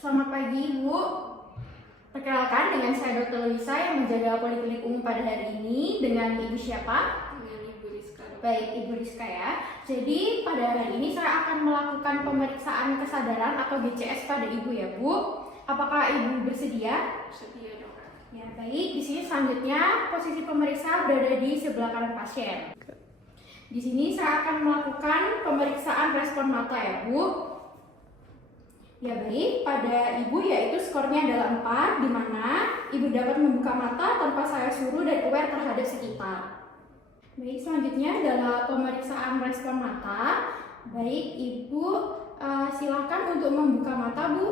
Selamat pagi, Bu. Perkenalkan, dengan saya Dr. Luisa yang menjaga Poliklinik Umum pada hari ini. Dengan Ibu siapa? Dengan Ibu Rizka. Baik, Ibu Rizka ya. Jadi pada hari ini saya akan melakukan pemeriksaan kesadaran atau GCS pada Ibu ya, Bu. Apakah Ibu bersedia? Sedia, Dok. Ya, baik. Di sini selanjutnya posisi pemeriksa berada di sebelah kanan pasien. Di sini saya akan melakukan pemeriksaan respon mata ya, Bu. Ya baik, pada Ibu yaitu skornya adalah 4, di mana Ibu dapat membuka mata tanpa saya suruh dan aware terhadap sekitar. Baik, selanjutnya adalah pemeriksaan respon mata. Baik, Ibu silakan untuk membuka mata, Bu.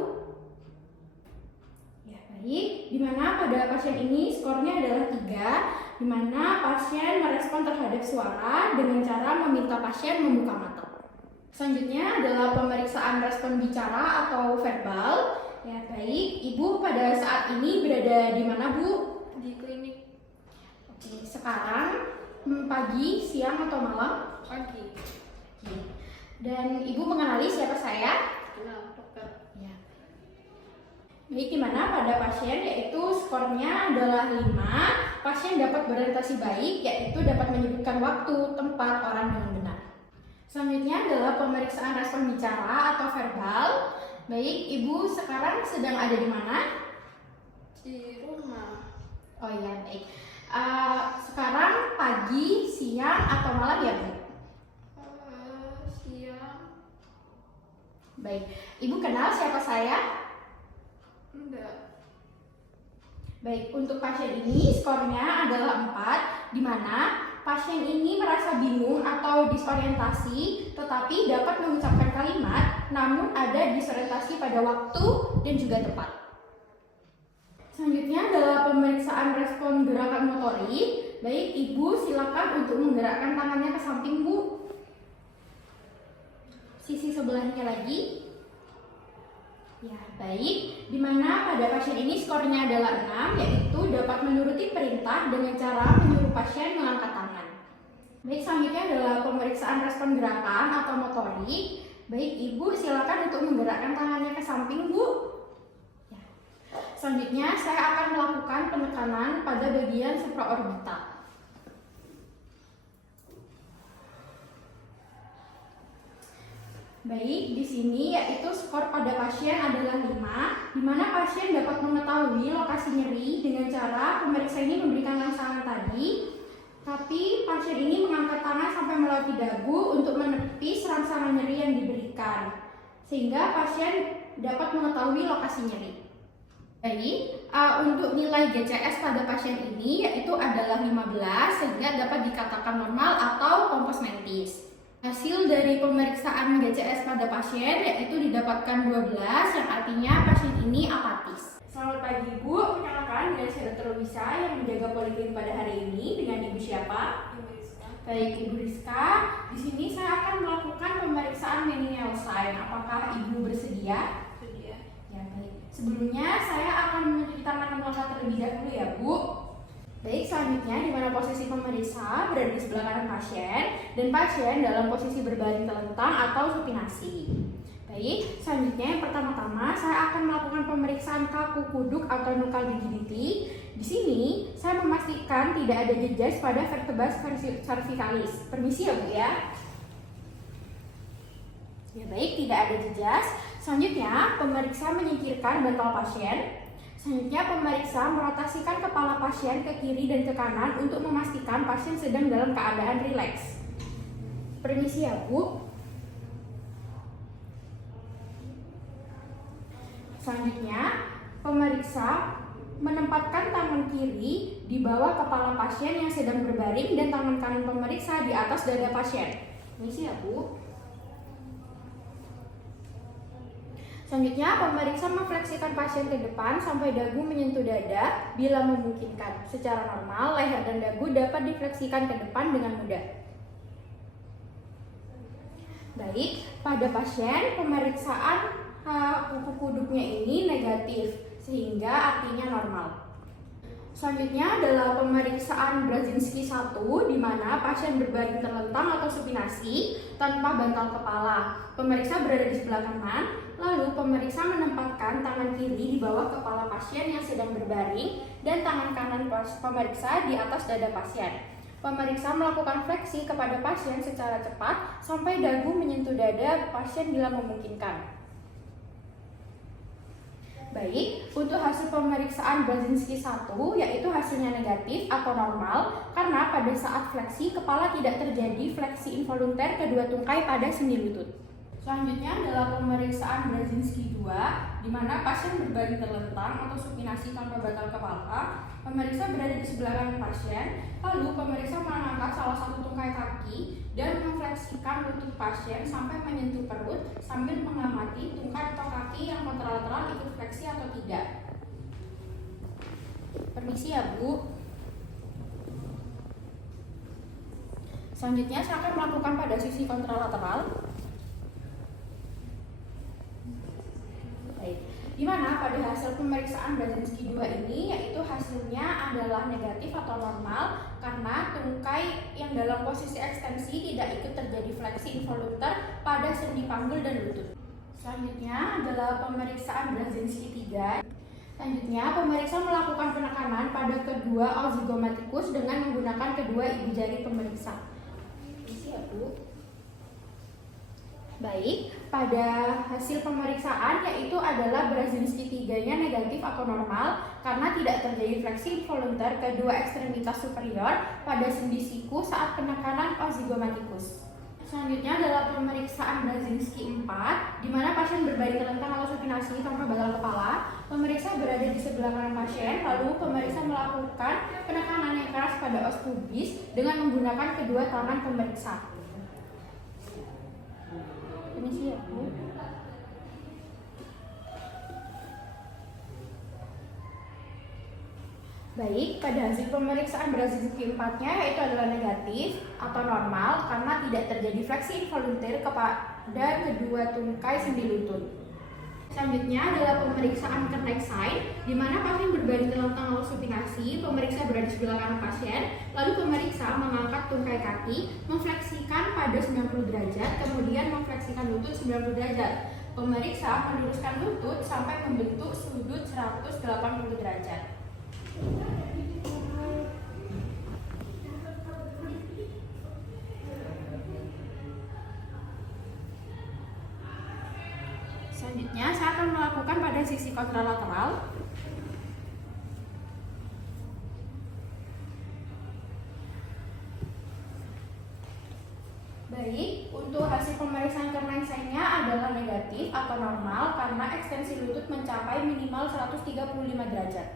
Ya baik, di mana pada pasien ini skornya adalah 3, di mana pasien merespon terhadap suara dengan cara meminta pasien membuka mata. Selanjutnya adalah pemeriksaan respon bicara atau verbal. Ya baik, Ibu pada saat ini berada di mana, Bu? Di klinik. Oke, sekarang pagi, siang atau malam? Pagi. Oke. Dan Ibu mengenali siapa saya? Kenal, dokter. Ya. Baik, di mana pada pasien yaitu skornya adalah 5, pasien dapat berorientasi baik, yaitu dapat menyebutkan waktu, tempat, orang dengan benar. Selanjutnya adalah pemeriksaan respon bicara atau verbal. Baik, Ibu sekarang sedang ada di mana? Di rumah. Oh iya, baik. Sekarang pagi, siang, atau malam ya, Bu? Siang. Baik, Ibu kenal siapa saya? Enggak. Baik, untuk pasien ini skornya adalah 4, di mana pasien ini merasa bingung atau disorientasi, tetapi dapat mengucapkan kalimat, namun ada disorientasi pada waktu dan juga tempat. Selanjutnya adalah pemeriksaan respon gerakan motorik. Baik, Ibu silakan untuk menggerakkan tangannya ke samping, Bu. Sisi sebelahnya lagi. Ya, baik. Di mana pada pasien ini skornya adalah 6, yaitu dapat menuruti perintah dengan cara menyuruh pasien mengangkat tangan. Baik, selanjutnya adalah pemeriksaan respon gerakan atau motorik. Baik, Ibu silakan untuk menggerakkan tangannya ke samping, Bu. Ya. Selanjutnya saya akan melakukan penekanan pada bagian supraorbital. Baik, di sini yaitu skor pada pasien adalah 5, di mana pasien dapat mengetahui lokasi nyeri dengan cara pemeriksa ini memberikan rangsangan tadi, tapi pasien ini mengangkat tangan sampai melewati dagu untuk menepis rangsangan nyeri yang diberikan, sehingga pasien dapat mengetahui lokasi nyeri. Jadi, untuk nilai GCS pada pasien ini yaitu adalah 15, sehingga dapat dikatakan normal atau kompos mentis. Hasil dari pemeriksaan GCS pada pasien yaitu didapatkan 12, yang artinya pasien ini apatis. Selamat pagi, Bu. Perkenalkan, dengan saya Dr. Luisa yang menjaga poliklinik pada hari ini. Dengan Ibu siapa? Ibu Rizka. Baik, Ibu Rizka. Di sini saya akan melakukan pemeriksaan meningeal sign. Apakah Ibu bersedia? Sedia. Ya, baik. Sebelumnya saya akan mencuci tangan melangkah terlebih dahulu ya, Bu. Baik, selanjutnya di mana posisi pemeriksa berada di sebelah kanan pasien dan pasien dalam posisi berbaring telentang atau supinasi. Baik, selanjutnya yang pertama-tama saya akan melakukan pemeriksaan kaku kuduk atau nuchal rigidity. Di sini saya memastikan tidak ada jejas pada vertebra cervicalis. Permisi ya, Bu ya. Ya baik, tidak ada jejas. Selanjutnya pemeriksa menyingkirkan bantal pasien. Selanjutnya pemeriksa merotasikan kepala pasien ke kiri dan ke kanan untuk memastikan pasien sedang dalam keadaan rileks. Permisi ya, Bu. Selanjutnya pemeriksa menempatkan tangan kiri di bawah kepala pasien yang sedang berbaring dan tangan kanan pemeriksa di atas dada pasien. Permisi ya, Bu. Selanjutnya, pemeriksa memfleksikan pasien ke depan sampai dagu menyentuh dada bila memungkinkan. Secara normal, leher dan dagu dapat difleksikan ke depan dengan mudah. Baik, pada pasien pemeriksaan kuku kuduknya ini negatif, sehingga artinya normal. Selanjutnya adalah pemeriksaan Brzezinski 1, di mana pasien berbaring terlentang atau supinasi tanpa bantal kepala. Pemeriksa berada di sebelah kanan. Lalu pemeriksa menempatkan tangan kiri di bawah kepala pasien yang sedang berbaring dan tangan kanan pemeriksa di atas dada pasien. Pemeriksa melakukan fleksi kepada pasien secara cepat sampai dagu menyentuh dada pasien bila memungkinkan. Baik, untuk hasil pemeriksaan Brzezinski 1 yaitu hasilnya negatif atau normal karena pada saat fleksi kepala tidak terjadi fleksi involunter kedua tungkai pada sendi lutut. Selanjutnya adalah pemeriksaan Brzezinski 2 di mana pasien berbaring terlentang atau supinasi tanpa bantal kepala. Pemeriksa berada di sebelah kanan pasien, lalu pemeriksa mengangkat salah satu tungkai kaki dan memfleksikan lutut pasien sampai menyentuh perut sambil mengamati tungkai atau kaki yang kontralateral ikut fleksi atau tidak. Permisi ya Bu. Selanjutnya saya akan melakukan pada sisi kontralateral. Di mana pada hasil pemeriksaan Brzezinski 2 ini yaitu hasilnya adalah negatif atau normal karena tungkai yang dalam posisi ekstensi tidak ikut terjadi fleksi involunter pada sendi panggul dan lutut. Selanjutnya adalah pemeriksaan Brzezinski 3. Selanjutnya, pemeriksa melakukan penekanan pada kedua ozygomatikus dengan menggunakan kedua ibu jari pemeriksa. Siap, Bu. Baik, pada hasil pemeriksaan yaitu adalah Brzezinski 3-nya negatif atau normal karena tidak terjadi fleksi involunter kedua ekstremitas superior pada sendi siku saat penekanan ozygomatikus. Selanjutnya adalah pemeriksaan Brzezinski 4 di mana pasien berbaring terlentang atau supinasi tanpa bantal kepala. Pemeriksa berada di sebelah kanan pasien, lalu pemeriksa melakukan penekanan yang keras pada os pubis dengan menggunakan kedua tangan pemeriksa. Permisi ya Bu. Baik, pada hasil pemeriksaan Brzezinski 4-nya yaitu adalah negatif atau normal karena tidak terjadi fleksi involunter kepada kedua tungkai sendi lutut. Selanjutnya adalah pemeriksaan Kerneck-Sain di mana pasien berbaring terlentang atau supinasi, pemeriksa berada di sebelah kanan pasien, lalu pemeriksa mengangkat tungkai kaki, memfleksikan pada 90 derajat, kemudian memfleksikan lutut 90 derajat. Pemeriksa meluruskan lutut sampai membentuk sudut 180 derajat. Selanjutnya, saya akan melakukan pada sisi kontralateral. Baik, untuk hasil pemeriksaan Kerneck-Sain-nya adalah negatif atau normal karena ekstensi lutut mencapai minimal 135 derajat.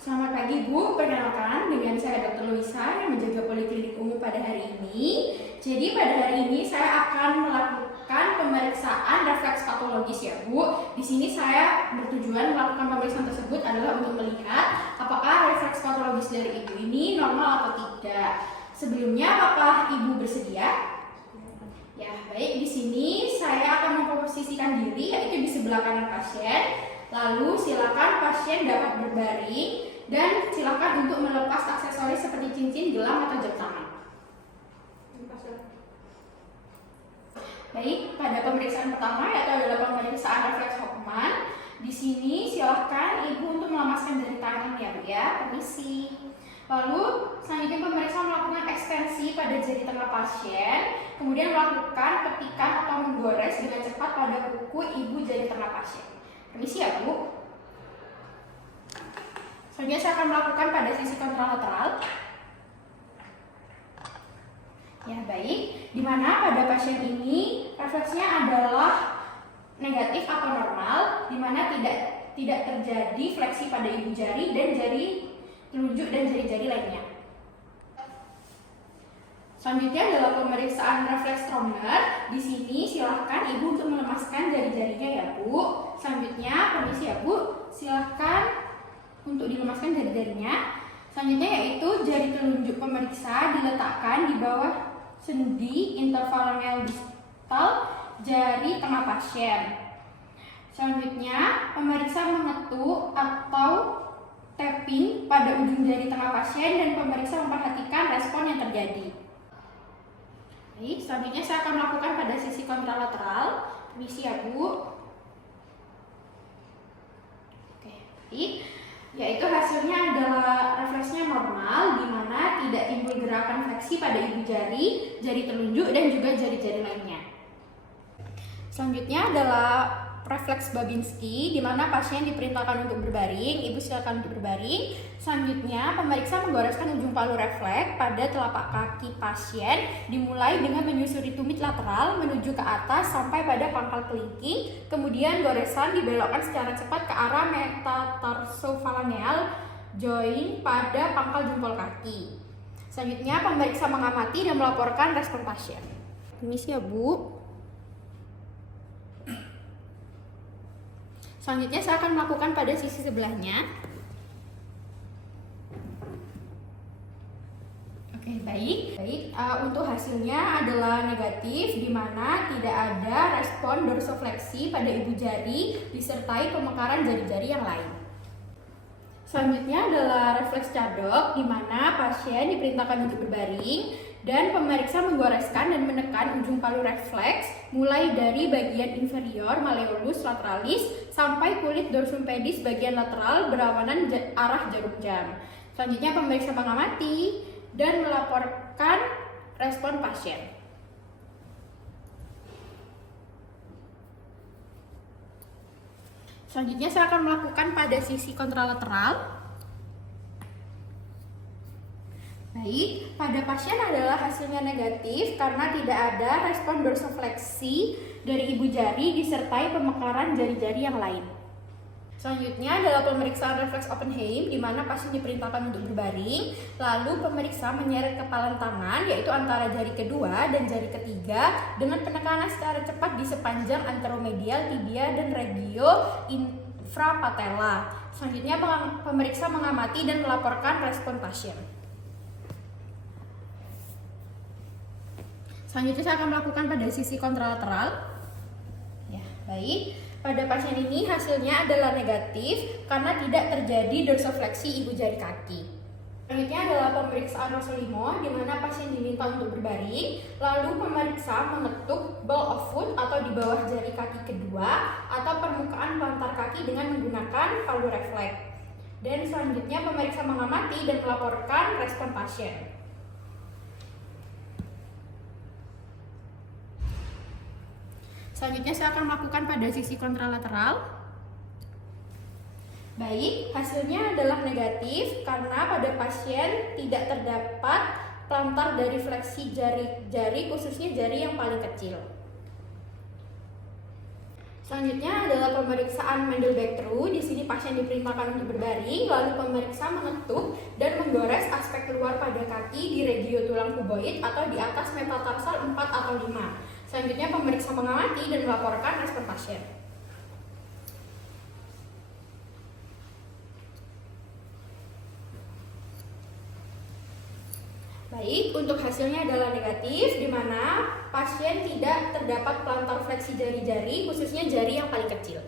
Selamat pagi Bu, perkenalkan dengan saya Dr. Luisa yang menjaga Poliklinik Umum pada hari ini. Jadi pada hari ini saya akan melakukan pemeriksaan refleks patologis ya Bu. Di sini saya bertujuan melakukan pemeriksaan tersebut adalah untuk melihat apakah refleks patologis dari ibu ini normal atau tidak. Sebelumnya apakah ibu bersedia? Ya, baik, di sini saya akan memposisikan diri yaitu di sebelah kanan pasien. Lalu silakan pasien dapat berbaring dan silakan untuk melepas aksesoris seperti cincin, gelang atau jam tangan. Baik, pada pemeriksaan pertama yaitu adalah pemeriksaan refleks Hoffman. Di sini silakan ibu untuk melemaskan jari tangan ya Bu ya, permisi. Lalu selanjutnya pemeriksa melakukan ekstensi pada jari tengah pasien, kemudian melakukan ketikan atau menggores dengan cepat pada kuku ibu jari tengah pasien. Permisi ya Bu. Selanjutnya saya akan melakukan pada sisi kontralateral. Ya baik, di mana pada pasien ini refleksnya adalah negatif atau normal, di mana tidak terjadi fleksi pada ibu jari dan jari telunjuk dan jari-jari lainnya. Selanjutnya adalah pemeriksaan refleks Stromer. Di sini silahkan ibu untuk melemaskan jari-jarinya ya Bu. Selanjutnya, permisi ya Bu, silahkan untuk dilemaskan jari-jarinya. Selanjutnya yaitu jari telunjuk pemeriksa diletakkan di bawah sendi interphalangeal distal jari tengah pasien. Selanjutnya, pemeriksa mengetuk atau tapping pada ujung jari tengah pasien dan pemeriksa memperhatikan respon yang terjadi. Baik, selanjutnya saya akan melakukan pada sisi kontralateral. Permisi ya Bu. Yaitu hasilnya adalah refleksnya normal, di mana tidak timbul gerakan fleksi pada ibu jari, jari telunjuk, dan juga jari-jari lainnya. Selanjutnya adalah refleks Babinski, di mana pasien diperintahkan untuk berbaring. Ibu silakan untuk berbaring. Selanjutnya, pemeriksa menggoreskan ujung palu refleks pada telapak kaki pasien, dimulai dengan menyusuri tumit lateral menuju ke atas sampai pada pangkal kelingking. Kemudian goresan dibelokkan secara cepat ke arah metatarsofalangeal joint pada pangkal jempol kaki. Selanjutnya, pemeriksa mengamati dan melaporkan respon pasien. Permisi ya, Bu. Selanjutnya saya akan melakukan pada sisi sebelahnya. Oke, baik. Untuk hasilnya adalah negatif, di mana tidak ada respon dorsofleksi pada ibu jari disertai pemekaran jari-jari yang lain. Selanjutnya adalah refleks cadok, di mana pasien diperintahkan untuk berbaring dan pemeriksa menggoreskan dan menekan ujung palu refleks mulai dari bagian inferior malleolus lateralis sampai kulit dorsum pedis bagian lateral berlawanan arah jarum jam. Selanjutnya pemeriksa mengamati dan melaporkan respon pasien. Selanjutnya saya akan melakukan pada sisi kontralateral. Baik, pada pasien adalah hasilnya negatif karena tidak ada respon dorsofleksi dari ibu jari disertai pemekaran jari-jari yang lain. Selanjutnya adalah pemeriksaan refleks Oppenheim, di mana pasien diperintahkan untuk berbaring, lalu pemeriksa menyeret kepalan tangan, yaitu antara jari kedua dan jari ketiga, dengan penekanan secara cepat di sepanjang anteromedial tibia dan regio infrapatella. Selanjutnya pemeriksa mengamati dan melaporkan respon pasien. Selanjutnya saya akan melakukan pada sisi kontralateral. Ya, baik. Pada pasien ini hasilnya adalah negatif karena tidak terjadi dorsofleksi ibu jari kaki. Selanjutnya adalah pemeriksaan Rossolimo, di mana pasien diminta untuk berbaring, lalu pemeriksa mengetuk ball of foot atau di bawah jari kaki kedua atau permukaan pelantar kaki dengan menggunakan palu refleks. Dan selanjutnya pemeriksa mengamati dan melaporkan respon pasien. Selanjutnya saya akan melakukan pada sisi kontralateral. Baik, hasilnya adalah negatif karena pada pasien tidak terdapat pelantar dari fleksi jari-jari, khususnya jari yang paling kecil. Selanjutnya adalah pemeriksaan Mendel-Beck-True. Di sini pasien diperintahkan untuk berbaring, lalu pemeriksa mengetuk dan menggores aspek luar pada kaki di regio tulang kuboid atau di atas metatarsal 4 atau 5. Selanjutnya pemeriksa mengamati dan melaporkan respon pasien. Baik, untuk hasilnya adalah negatif, di mana pasien tidak terdapat pelantar fleksi jari-jari, khususnya jari yang paling kecil.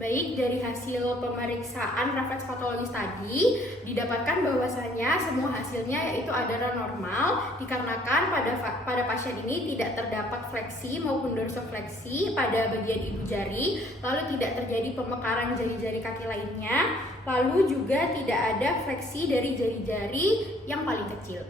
Baik, dari hasil pemeriksaan refleks patologis tadi didapatkan bahwasanya semua hasilnya yaitu adalah normal dikarenakan pada pasien ini tidak terdapat fleksi maupun dorsofleksi pada bagian ibu jari, lalu tidak terjadi pemekaran jari-jari kaki lainnya, lalu juga tidak ada fleksi dari jari-jari yang paling kecil.